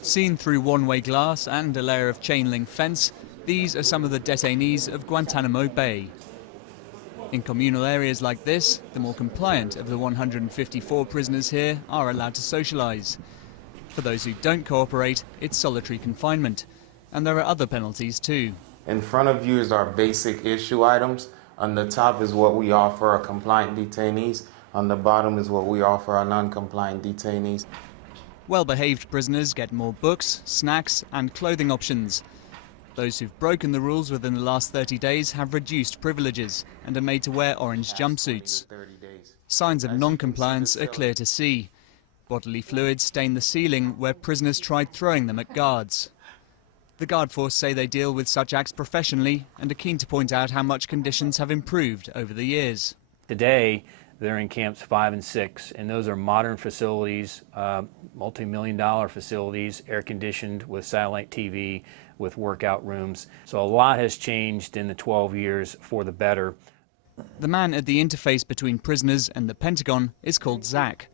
Seen through one-way glass and a layer of chain-link fence, these are some of the detainees of Guantanamo Bay. In communal areas like this, the more compliant of the 154 prisoners here are allowed to socialise. For those who don't cooperate, it's solitary confinement. And there are other penalties too. In front of you is our basic issue items. On the top is what we offer our compliant detainees. On the bottom is what we offer our non-compliant detainees. Well-behaved prisoners get more books, snacks and clothing options. Those who've broken the rules within the last 30 days have reduced privileges and are made to wear orange jumpsuits. Signs of non-compliance are clear to see. Bodily fluids stain the ceiling where prisoners tried throwing them at guards. The guard force say they deal with such acts professionally and are keen to point out how much conditions have improved over the years. Today, they're in camps 5 and 6, and those are modern facilities, multi-million-dollar facilities, air-conditioned with satellite TV, with workout rooms. So a lot has changed in the 12 years for the better. The man at the interface between prisoners and the Pentagon is called Zach.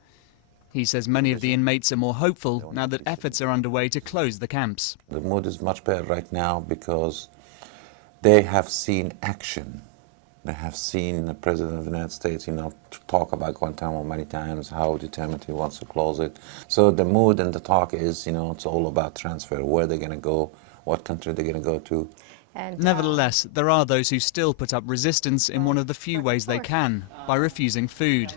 He says many of the inmates are more hopeful now that efforts are underway to close the camps. The mood is much better right now because they have seen action. They have seen the President of the United States, talk about Guantanamo many times, how determined he wants to close it. So the mood and the talk is, it's all about transfer, where they're going to go, what country they're going to go to. Nevertheless, there are those who still put up resistance in one of the few ways they can, by refusing food.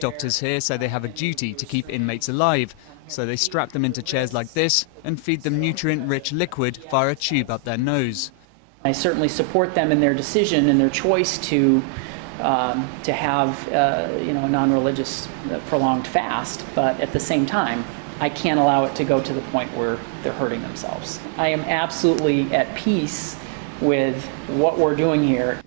Doctors here say they have a duty to keep inmates alive, so they strap them into chairs like this and feed them nutrient-rich liquid via a tube up their nose. I certainly support them in their decision and their choice to have a non-religious prolonged fast, but at the same time, I can't allow it to go to the point where they're hurting themselves. I am absolutely at peace with what we're doing here.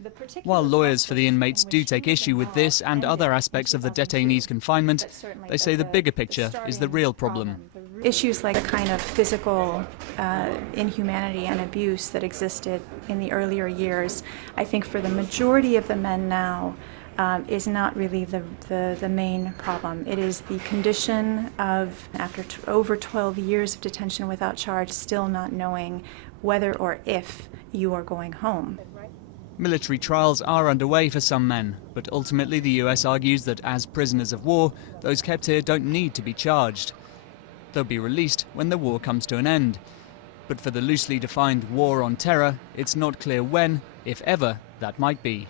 While lawyers for the inmates do take issue with this and other aspects of the detainees' confinement, they say the bigger picture is the real problem. Issues like the kind of physical inhumanity and abuse that existed in the earlier years, I think for the majority of the men now, is not really the main problem. It is the condition of, after over 12 years of detention without charge, still not knowing whether or if you are going home. Military trials are underway for some men, but ultimately the US argues that as prisoners of war, those kept here don't need to be charged. They'll be released when the war comes to an end. But for the loosely defined war on terror, it's not clear when, if ever, that might be.